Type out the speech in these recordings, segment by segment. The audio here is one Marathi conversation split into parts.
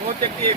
बहुतेक ती एक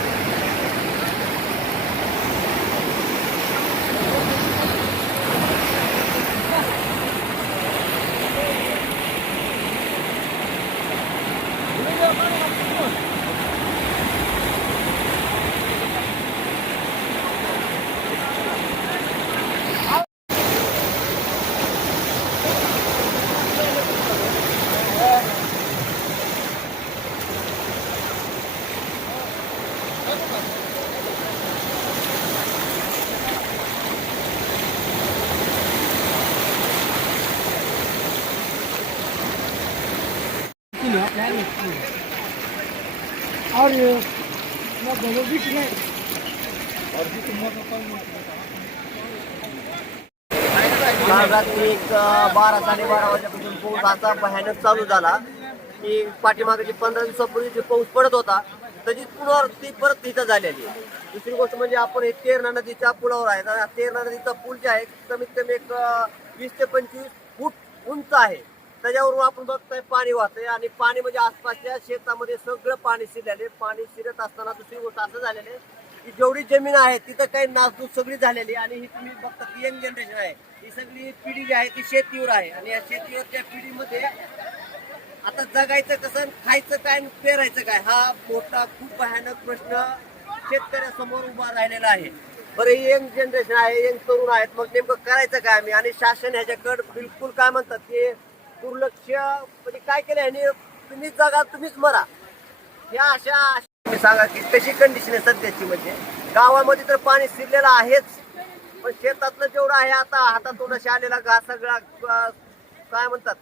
एवढं रात्री एक बारा साडेबारा वाजेपासून पाऊस असा भयानक चालू झाला की पाठीमागे पंधरा दिवसापूर्वी जे पाऊस पडत होता त्याची पुनरावृत्ती परत तिथं झालेली दुसरी गोष्ट म्हणजे आपण हे तेरणा नदीच्या पुलावर आहे तर तेरणा नदीचा पूल जे आहे कमीत कमी एक वीस ते पंचवीस फूट उंच आहे त्याच्यावरून आपण बघतोय पाणी वाहतंय आणि पाणी म्हणजे आसपासच्या शेतामध्ये सगळं पाणी शिरलेले पाणी शिरत असताना दुसरी गोष्ट असं झालेले आहे की जेवढी जमीन आहे तिथं काही नासधूस सगळी झालेली आणि ही तुम्ही बघता की यंग जनरेशन आहे. ही सगळी पिढी जी आहे ती शेतीवर आहे. आणि या शेतीवरच्या पिढीमध्ये आता जगायचं कसं आणि खायचं काय आणि पेरायचं काय हा मोठा खूप भयानक प्रश्न शेतकऱ्यासमोर उभा राहिलेला आहे. बरं ही यंग जनरेशन आहे यंग तरुण आहेत मग नेमकं करायचं काय आम्ही? आणि शासन ह्याच्याकडे बिलकुल काय म्हणतात की दुर्लक्ष म्हणजे काय केलं ह्याने? तुम्हीच जगा तुम्हीच मरा. ह्या अशा तुम्ही सांगा की कशी कंडिशन आहे सध्याची म्हणजे? गावामध्ये तर पाणी शिरलेलं आहेच. पण शेतातलं जेवढं आहे आता हातातून आलेला घास सगळा काय म्हणतात?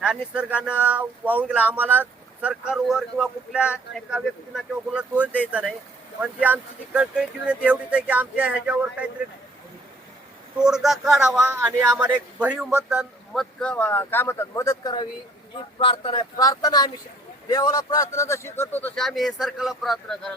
ह्या निसर्गानं वाहून गेला. आम्हाला सरकारवर किंवा कुठल्या एका व्यक्तींना किंवा कुणाला दोष द्यायचा नाही. पण जी आमची जी जीवन आहे एवढीच आहे की आमच्या ह्याच्यावर काहीतरी तोडगा काढावा आणि आम्हाला एक भरीव मतदान मत क- काय म्हणतात मदत करावी ही प्रार्थना आहे. प्रार्थना आम्ही देवाला प्रार्थना जशी करतो तशी आम्ही हे सरकारला प्रार्थना करायला